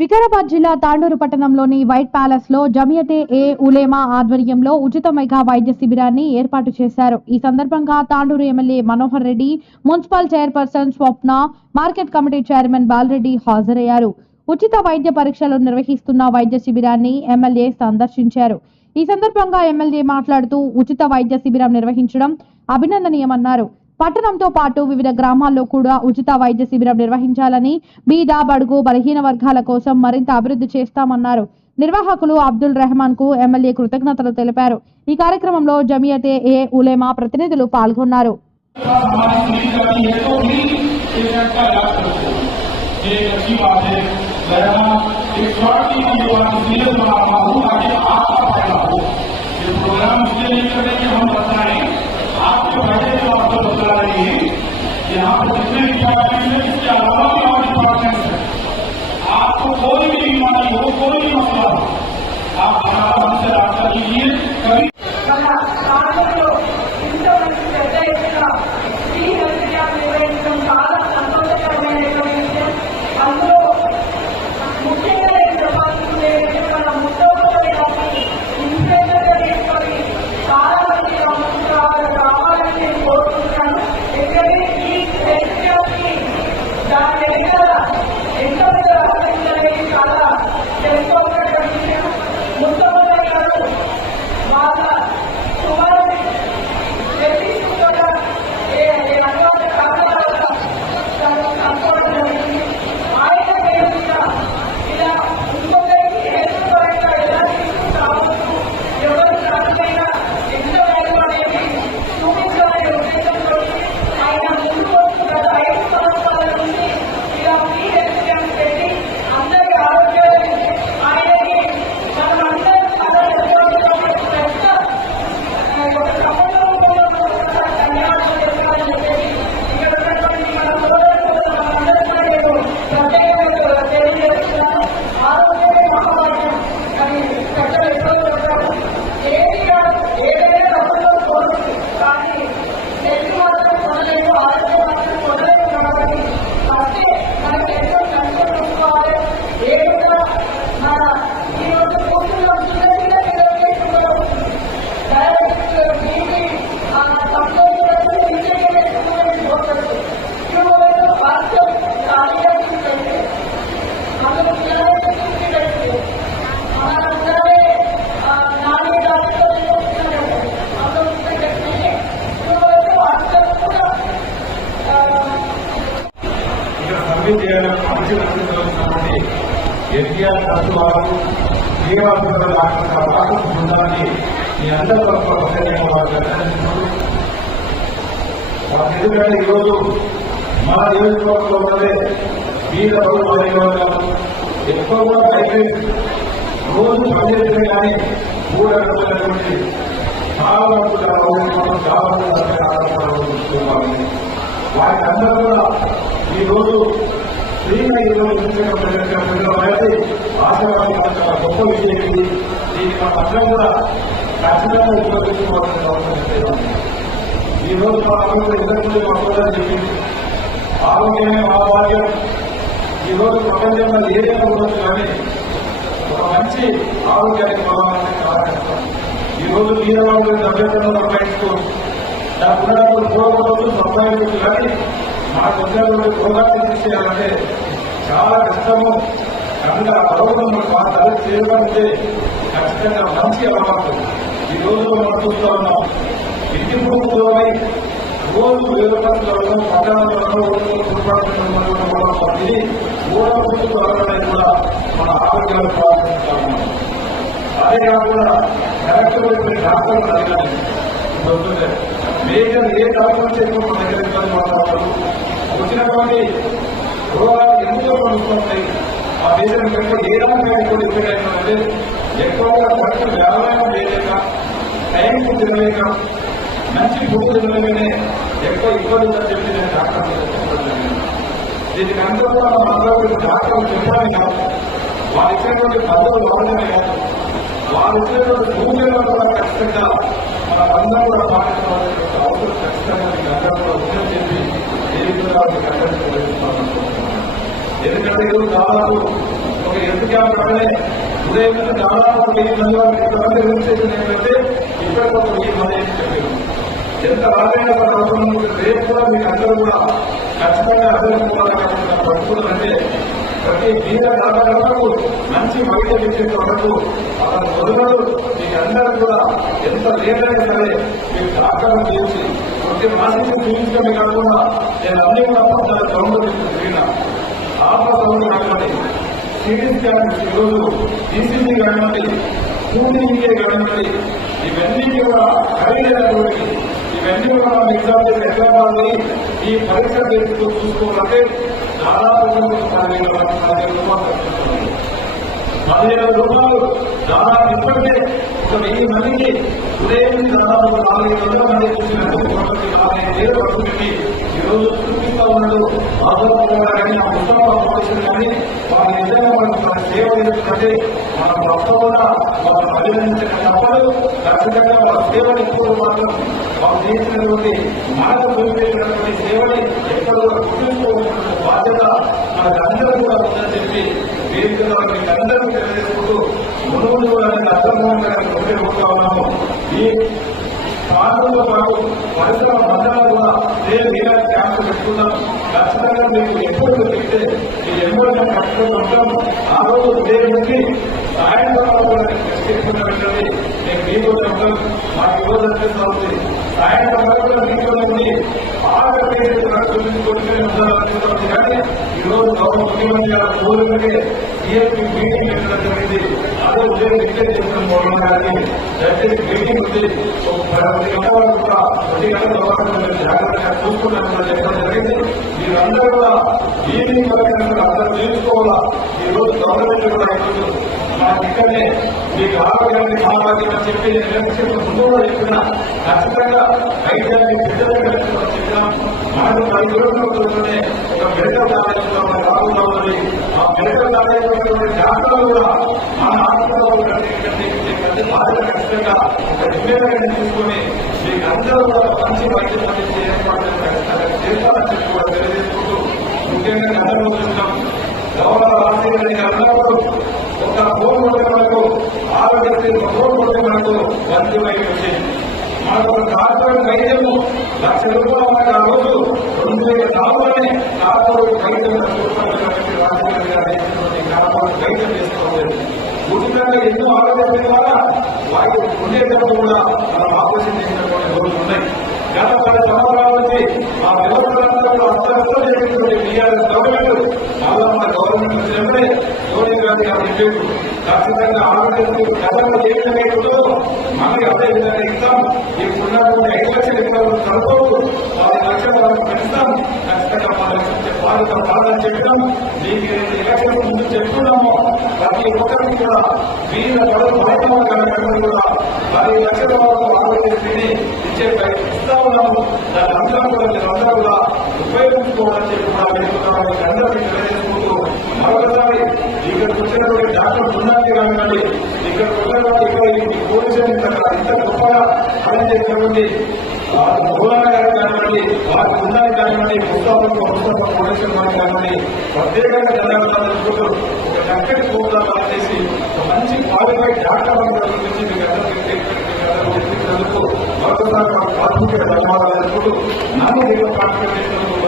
వికారాబాద్ జిల్లా తాండూరు పట్టణంలోని white palace లో జమియతే ఏ ఉలేమా ఆధ్వర్యంలో ఉచిత మెగా వైద్య శిబిరాన్ని ఏర్పాటు చేశారు. ఈ సందర్భంగా Tandur MLA Manohar Reddy, municipal chairperson Swapna, market committee chairman Balareddy హాజరయ్యారు. ఉచిత వైద్య పరీక్షలు నిర్వహిస్తున్న వైద్య శిబిరాన్ని ఎమ్మెల్యే సందర్శించారు. ఈ సందర్భంగా ఎమ్మెల్యే మాట్లాడుతూ ఉచిత వైద్య శిబిరం నిర్వహించడం అభినందనీయమన్నారు. పట్టణంతో పాటు వివిధ గ్రామాల్లో కూడా ఉచిత వైద్య శిబిరం నిర్వహించాలని, బీద, బడుగు, బలహీన వర్గాల కోసం మరింత అభివృద్ధి చేస్తామన్నారు. నిర్వాహకులు అబ్దుల్ రెహమాన్ కు ఎమ్మెల్యే కృతజ్ఞతలు తెలిపారు. ఈ కార్యక్రమంలో జమియతే ఏ ఉలేమా ప్రతినిధులు పాల్గొన్నారు. यहाँ पर जितने डिपार्टमेंट है इसके अलावा भी और डिपार्टमेंट है। आपको कोई भी बीमारी हो, कोई भी मसला हो, आप हमारा हमसे रास्ता कीजिए। कभी ఎన్టీఆర్ ట్రస్ట్ వారు శ్రీనివాసరావు డాక్టర్ బృందాన్ని మీ అందరి తరఫున ప్రత్యేకంగా వారు ఎందుకంటే ఈరోజు మన నియోజకవర్గంలోనే వీళ్ళ ఎక్కువగా హైబ్రిడ్ రోజు పనిచేస్తే కానీ మూడటువంటి చాలా వరకు వాటి అందరూ కూడా ఈరోజు ఫ్రీగా ఆశీర్వాదం చాలా గొప్ప విషయం. దీనికి మన అందరం కూడా ఖచ్చితంగా ఉపయోగించుకోవాల్సిన అవసరం. ఈరోజు మన అందరూ ఇంతకుముందు మా కూడా చెప్పింది ఆరోగ్యమే మహాభాగ్యం. ఈరోజు ప్రపంచంలో ఏదైనా ఉండొచ్చు కానీ ఒక మంచి ఆరోగ్యానికి కావాలంటే చాలా కష్టం. ఈరోజు వీరవాళ్ళు అభ్యర్థులను సంపాదించుకోవచ్చు, దాని ఉన్నప్పుడు పూర్వపడుతూ సంపాదించవచ్చు. కానీ మనకు వచ్చినటువంటి రోగాన్ని తీసేయాలంటే చాలా కష్టము. కనుక ఆ రోగం మనకు ఆ తల్లి చేయాలంటే ఖచ్చితంగా మంచి అలవాటు. ఈ రోజు మనం చూస్తూ ఉన్నాం, ఇంటి పూర్వమై రోజు వేరుపత్రులను పట్టణాలను ఇది మూడవది కూడా మన ఆరోగ్యాలు ప్రారంభిస్తా ఉన్నాం. అదే కాకుండా కరెక్ట్ డాక్టర్లు అడగాలి. మేజర్ ఏ డాక్టర్ చెప్పిన మన దగ్గర ఇబ్బంది మాట్లాడతారు. వచ్చినటువంటి రోగాలు ఎందులో పడుతుంటాయి, ఆ దేశం ఎక్కువ ఏ రకంగా ఎక్కువ డిపెండ్ అయినంటే ఎక్కువగా కరెక్ట్ వ్యాయామం చేయలేక, టైంకు తినలేక, మంచి ఫుడ్ తినలేకనే ఎక్కువ ఇబ్బంది అని చెప్పి నేను డాక్టర్ చెప్పడం. దీనికి అంతా కూడా అందరూ డాక్టర్లు చెప్పడమే కాదు, వారు ఇచ్చినటువంటి పద్ధతులు వాడడమే కాదు, వారు ఇచ్చినటువంటి సూచనలు కూడా ఖచ్చితంగా మన అందరూ కూడా పాటించవలసిన అవసరం ఖచ్చితంగా మీకు అందరూ కూడా ఉందని చెప్పి ఏ విధంగా ఎందుకంటే ఈరోజు దాదాపు ఒక హెల్త్ క్యాంప్ రాగానే ఉదయం నుంచి దాదాపు 1000 మంది వరకు ఇంతమంది రిజిస్ట్రేషన్ ఏంటంటే ఇక్కడ ఒక 1000 మంది చెప్పారు. ఎంత రాజైనా రేపు కూడా మీకు అందరూ కూడా ఖచ్చితంగా అర్థం పట్టుకుంటారంటే ప్రతి బీద దాదాపు మంచి వైద్యం ఇచ్చే వరకు అతను మొదలు మీకు అందరూ కూడా ఎంత లేదైనా సరే మీకు డాక్టర్లు చేసి ప్రతి మాసిక చూపించడమే కాకుండా నేను అన్ని కూడా 14 రౌండ్లు తిరిగిన ఆత్మ సౌండ్ కానివ్వండి, సిటీ స్కాన్ ఈరోజు ఈసీజీ కానివ్వండి, కూలింగే కానివ్వండి, ఇవన్నీ కూడా ఖరీదైనటువంటి ఇవన్నీ కూడా ఎగ్జామ్ చేసి హైదరాబాద్ ఈ పరీక్ష చేస్తూ చూసుకోవాలంటే దాదాపు 10,000 రూపాయలు దాదాపు ఇప్పటికే ఒక 1000 మందికి ఉదయం దాదాపు 400 మంది చూసినట్టు 45,000 పడుతుంది. ఈరోజు చూపిస్తా ఉన్నాడు ఆధారపడ కానీ ఆ పుస్తకం కానీ వారి నిజంగా మనకు సేవ చేస్తుంటే మన తప్పకుండా వాళ్ళు అభినందించిన తప్పదు. ఖచ్చితంగా వాళ్ళ సేవని ఇప్పుడు మాత్రం వాళ్ళు చేసినటువంటి మనకు చూపించినటువంటి సేవని ఎక్కడో గుర్తుంచుకోవాల్సిన బాధ్యత మనకందరూ కూడా ఉందని చెప్పి వేదికగా మీకు అందరూ తెలియజేసుకుంటూ ముందు కూడా నేను అర్థంగా కొట్టే ఉన్నాము. ఈ ప్రాంతంతో పాటు పరిసర మండలాలు కూడా మీలా క్యాంపు పెట్టుకున్నాం. ఖచ్చితంగా మీకు ఎప్పుడు చెప్తే ఈ ఎంబోడిన కట్టుకుని ఉంటాం. ఆ రోజు ఉదయం నుంచి సాయంత్రం కూడా పెట్టండి. నేను మీకు చెప్తాను మాకు ఈరోజు అనిపిస్తుంది సాయంత్రం వరకు కూడా మీకు చూపించుకుంటూనే ఉండాలనిపిస్తుంది. కానీ ఈరోజు గౌరవ ముఖ్యమంత్రి గారు కోరికకే సిఎస్పీ మీటింగ్ పెట్టడం జరిగింది. అదే ఉదయం డిక్లేర్ చేసిన మోడల్ గారిని దయచేసి మీటింగ్ ఉంది 10 గంటల వరకు కూడా 10 గంటల జాగ్రత్తగా చూసుకుంటామని చెప్పడం జరిగింది. మీరందరూ కూడా ఈవినింగ్ వరకు అందరూ తీసుకోవాలా. ఈరోజు గవర్నమెంట్ కూడా ఈరోజు మనకి ఇక్కడనే మీకు ఆరోగ్యాన్ని మహాభాగ్యం అని చెప్పి నేను ముందు కూడా చెప్పిన ఖచ్చితంగా వైద్యాన్ని పెద్దగా చెప్పినాం. మనకు 10 కిలోమీటర్లలోనే ఒక మెడికల్ కాలేజ్ రాకుండా ఉన్నది. ఆ మెడికల్ కాలేజ్ డాక్టర్లు కూడా మన హాస్పిటల్ బాధ్యత ఖచ్చితంగా ఒక నివేదన తీసుకుని మీకు అందరూ కూడా మంచి వైద్యం అందించే ఏర్పాటు చేస్తారని చెప్పి కూడా తెలియజేసుకుంటూ ముఖ్యంగా గతంలో చూస్తున్నాం గౌరవ రాజశేఖర గారు ఒక ఫోన్ కొట్టే మనకు ఆరోగ్యశ్రీ ఫోన్ కొట్టే మనకు 100 వచ్చింది. మనకు ఒక కార్పొరేట్ వైద్యము 1,00,000 రూపాయలు ఆ రోజు 2,000 కార్పొరేట్ వైద్యం రాజశేఖర గారు కార్పొరేట్ వైద్యం చేసుకోలేదు. ఉచితంగా ఎన్నో ఆరోగ్యశ్రీ ద్వారా వారికి ఉండేటప్పుడు కూడా మనం ఆపరేషన్ చేసినటువంటి రోజులు ఉన్నాయి. గత 10 సంవత్సరాల నుంచి ఆ వ్యవస్థలంతా కూడా అస్తవ్యస్తం చేసినటువంటి టీఆర్ఎస్ గవర్నమెంట్ చాలా మన గవర్నమెంట్ వచ్చినప్పుడే సోనియా గాంధీ గారు చెప్పారు ఖచ్చితంగా ఆరోగ్యశ్రీ గతంలో చేయడమే మనకి అదే విధంగా ఇస్తాం. ఇప్పుడున్నటువంటి 5 లక్షల ఎకరాలు సరిపోదు 10 లక్షల వరకు పెంచుతాం. ఖచ్చితంగా బాధ్యత బాధని చెప్పడం మీకు 2 ఎలక్షన్ల ముందు చెప్తున్నాము. ప్రతి ఒక్కరికి కూడా వీళ్ళ పదవి కూడా 10 లక్షల వరకు ఆరోగ్యశ్రీని ఇచ్చే ఇస్తా ఉన్నాము. దాని అందరూ కూడా మీరందరూ కూడా ఉపయోగించుకోవాలని చెప్పి కూడా వెళ్తున్నామని అందరికీ తెలియజేసుకుంటూ మరొకసారి ఇక్కడికి వచ్చినటువంటి డాక్టర్ ఉన్నది కానివ్వండి, ఇక్కడికి వచ్చినటువంటి ఇక్కడ పోలీసులు ఇంత గొప్పగా పనిచేసినటువంటి మౌలానా గారు కానివ్వండి, వారికి ఉన్నది కానివ్వండి, ముస్తాఫా ఫౌండేషన్ వారికి కానివ్వండి ప్రత్యేకంగా ధన్యవాదాలు తెలుపుతూ ఒక చక్కటి ప్రోగ్రాం చేసి ఒక మంచి క్వాలిఫైడ్ డాక్టర్ గురించి మీకు అందరికీ చెప్పించినందుకు మరొకసారి ప్రాథమిక ధన్యవాదాలు తెలుపుతూ నన్ను పార్టిసిపేట్ చేసినందుకు